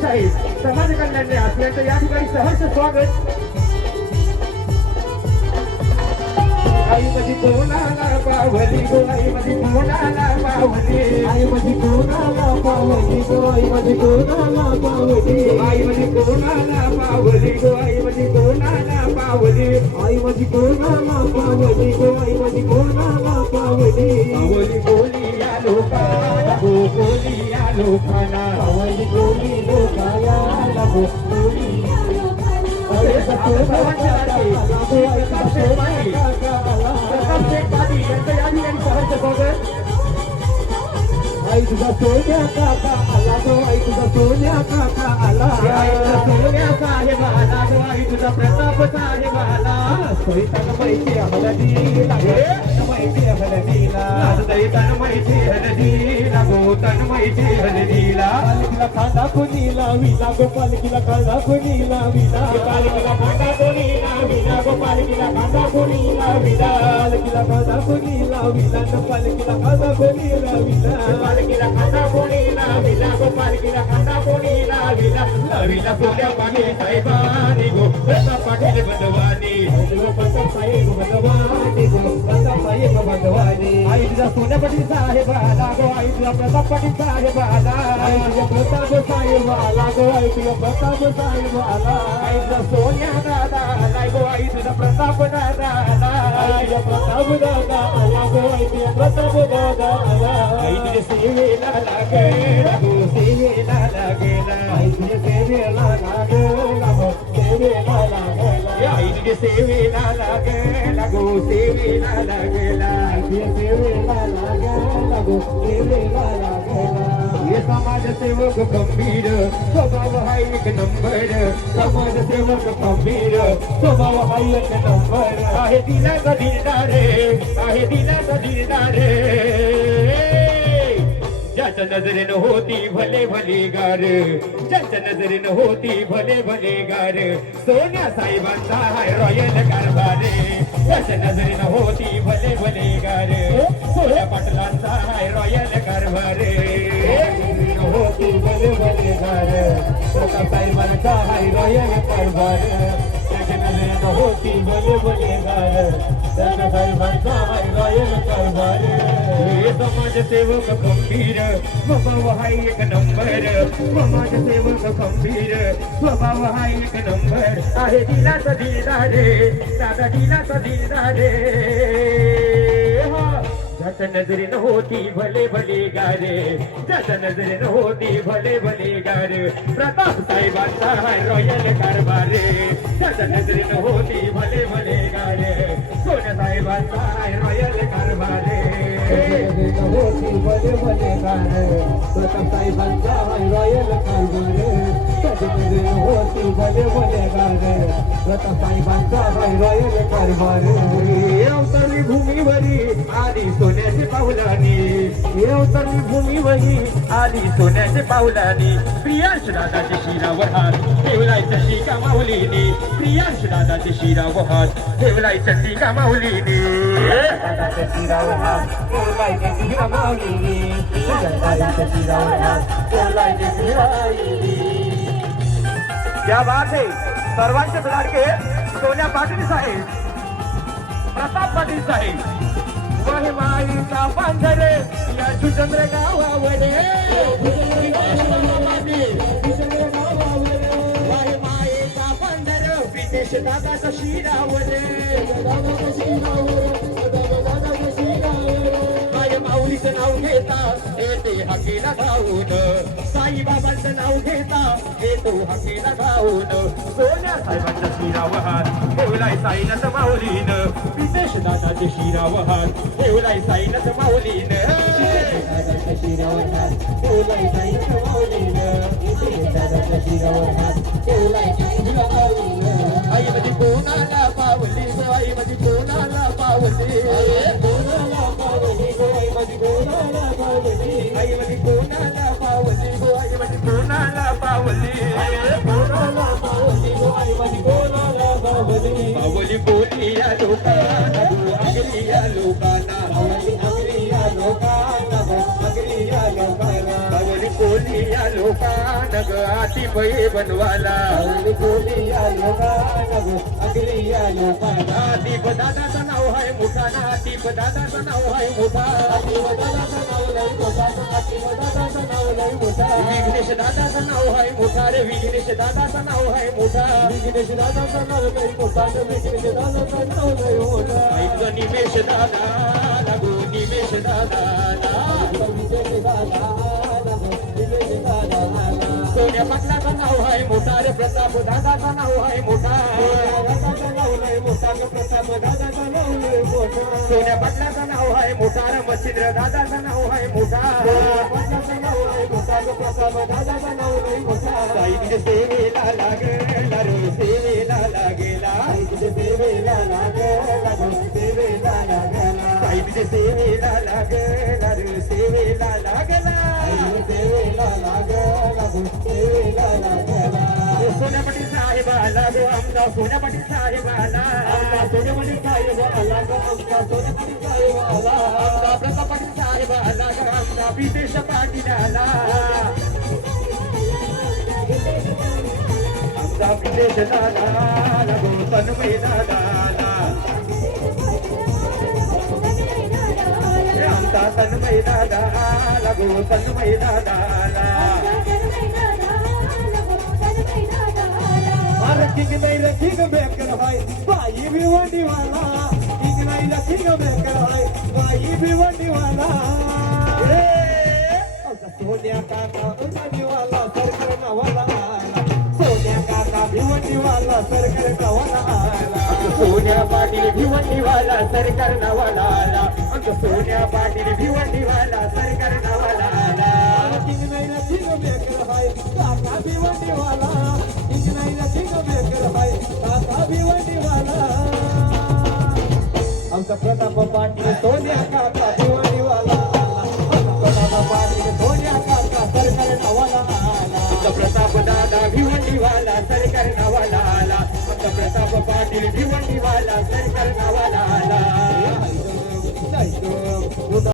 समाज कल्याण असल्याचं या ठिकाणी सहर्ष स्वागत. आई माझी कोणाला पावली गो, आई माझी कोणाला पावली, आई माझी कोणाला पावली गो, आई माझी कोणाला पावली, आई माझी कोणाला पावली गो, आई माझी कोणाला पावली, आई माझी कोणाला पावली गो, आई माझी कोणाला पावली. पावली बोली या लोकांना गो, बोली या लोकांना, पावली बोली लोकांना गो, बोली आई तुझा सोन्या काका आला गो, आई तुझा सोन्या काका आला, आई तुझा सोन्या साहेब आला गो, आई तुझा प्रताप साहेब आला. सैतान माहिती हलदी लागो, माहिती हलदीला सैतान माहिती हलदीला गो, तन माहिती हलदीला. पालकीला कांदा कोणी लाविला गो, पालकीला कांदा कोणी लाविला, पालकीला कांदा कोणी लाविला गो, पालकीला कांदा कोणी लाविला, पालकीला कांदा कोणी लाविला, पालकीला कांदा कोणी लाविला, पालकीला कांदा कोणी लाविला गो, पालकीला कांदा कोणी लाविला. लाविला पोल्या पाटील साहेबांनी गो, प्रताप पाटील बंधवानी, प्रताप साहेब बंधवानी गो, प्रताप साहेब बंधवानी. आई तुझा सोन्या पाटील साहेब आला गो, आई तुझा प्रताप पाटील साहेब आला, आई तुझा प्रताप साहेब आला गो, आई तुझा प्रताप साहेब आला, आई तुझा सोन्या दादा आला गो, आई तुझा प्रताप दादा आला, आई तुझा प्रताप दादा आला गो, आई तुझा प्रताप दादा आला. आई तुझ्या सेवेला लागेला गो, सेवेला लागेला, आई तुझ्या सेवेला लागेला गो, सेवेला लागेला, आई तुझ्या सेवेला लागेला गो, सेवेला लागेला, तुझ्या सेवेला लागेला गो, सेवेला लागेला. हे समाजसेवक गंभीर स्वभाव हा एक नंबर, समाजसेवक गंभीर स्वभाव हा एक नंबर. आहे दिलाचा दिलदारे, आहे दिलाचा दिलदारे, ज्याच्या नजरेनं होती भले भले गार, ज्याच्या नजरेनं होती भले भले गार. सोन्या साहेबांचा हाय रॉयल कारभार, ज्याच्या नजरेनं होती भले भले गार. सोन्या पाटलांचा हाय रॉयल कारभार, होती भले भले गार. प्रताप साहेबांचा हाय रॉयल कारभार, ज्याच्या नजरेनं होती भले भले गार. प्रताप साहेबांचा हाय रॉयल कारभार. समाजसेवक गंभीर स्वभाव हा एक नंबर, समाजसेवक गंभीर स्वभाव हा एक नंबर. आहे दिलाचा दिलदारे, दादा दिलाचा दिलदारे. ज्याच्या नजरेनं होती भले भले गारे, ज्याच्या नजरेनं होती भले भले गारे. प्रताप साहेबांचा हाय रॉयल कारभार, ज्याच्या नजरेनं होती भले भले गारे. सोन्या साहेबांचा हाय रॉयल कारभार, होती भले भले गारे. प्रताप साहेबांचा हाय रॉयल कारभार, ज्याच्या नजरेनं होती भले भले गारे. प्रताप साहेबांचा हाय रॉयल कारभार. अवतरली भूमीवरी आली सोन्याचे पावलानी, अवतरली भूमीवरी आली सोन्याचे पावलानी. प्रियांश दादाचे शिरावर हात ठेवलाय चंडिका माऊलीनी, प्रियांश दादाचे शिरावर हात ठेवलाय चंडिका माऊलीनी. दादाच्या शिरावर हात ठेवलाय चंडिका माऊलीनी, दादाच्या शिरावर हात ठेवलाय चंडिका माऊलीनी. क्या बात है. सर्वांचे लाडके सोन्या पाटील साहेब, प्रताप पाटील साहेब. वही माईचा पांढरे या चंद्र गावावरे, वही माईचा पांढर विदेश दादाचा शिरावरे. माझ्या माऊलीचं नाव घेता येते हाकेला गाऊन, साईबाबांचं नाव घेता येतो हाकेला गाऊन. सोन्या साहेबांच्या शिरावर हात ठेवलाय साईनाथ माऊलीन, विदेश दादाचे शिरावर हात ठेवलाय साईनाथ माऊलीन. दादाच्या शिरावर हात ठेवलाय साईनाथ माऊलीन, विदेश दादाच्या शिरावर हात ठेवलाय साईनाथ माऊलीन. आई माझी कोणाला पावली गो, आई माझी कोणाला पावली, कोणाला पावली गो, आई माझी कोणाला पावली, आई माझी कोणाला पावली गो, आई माझी कोणाला पावली, कोणाला पावली गो, आई माझी कोणाला पावली. पावली बोली या लोकांना गो, अगरी या लोकांना, पावली अगरी या लोकांना गो, अगरी या लोकांना. पावली बोली या लोकांना ग, टिपळे बनवाला गोली आलो गाणं अगली आलो पाना दीप दादाचं नाव आहे मोठा ना दीप दादाचं नाव आहे मोठा दादाचं नाव लय मोठा दादाचं नाव लय मोठा विघ्नेश दादाचं नाव आहे मोठा रे विघ्नेश दादाचं नाव आहे मोठा विघ्नेश दादाचं नाव लय मोठा विघ्नेश दादाचं नाव लय मोठा ऐक निमेश दादा लागो निमेश दादा विजय दादा विजय दादा सोन्या पाटलाचं नाव आहे मोठा रे प्रताप दादाचं नाव आहे मोठा दादाचं नाव लय मोठा प्रताप दादाचं नाव लय मोठा सोन्या पाटलाचं नाव आहे मोठा रे मच्छिंद्र दादाचं नाव आहे मोठा पाटलाचं नाव लय मोठा प्रताप दादाचं नाव लय मोठा साईच्या सेवेला लागला रे सेवेला लागेला सेवेला लागला सेवेला लागला साईच्या सेवेला लागला रे सेवेला लागला सेवेला लागला सेवेला लागला सोन्या पाटील साहेब आला गो आमचा सोन्या पाटील साहेब आला सोन्यामध्ये साहेब आला ग आमचा सोन्यामध्ये साहेब आला आमचा प्रताप पाटील साहेब आला ग आमचा विदेश पाटील आला आमचा विदेश दादा गो तन्मय दादा आमचा तन्मय दादा गो तन्मय दादा अरे किंग नाही रे किंग बेकर भाई बाई भिवंडी वाला किंग नाही रे किंग बेकर भाई बाई भिवंडी वाला सोन्या काका भिवंडी वाला सरकार नावाला आला सोन्या काका भिवंडी वाला सरकार नावाला आला सोन्या पाटील भिवंडीवाला सरकार नावाला आला आमचा सोन्या पाटील भिवंडीवाला सरकार नावाला आला किंग नाही रे किंग बेकर भाई काका भिवंडी वाला किंग नाही रे किंग बेकर भाई काका भिवंडी वाला आमचा प्रताप पाटील सोन्या काका भिवंडी वाला प्रताप पाटील सोन्या काका सरकार नावाला आला आमचा प्रताप दादा भिवंडीवाला सरकार नावाला आला आमचा प्रताप पाटील भिवंडीवाला सरकार नावाला आला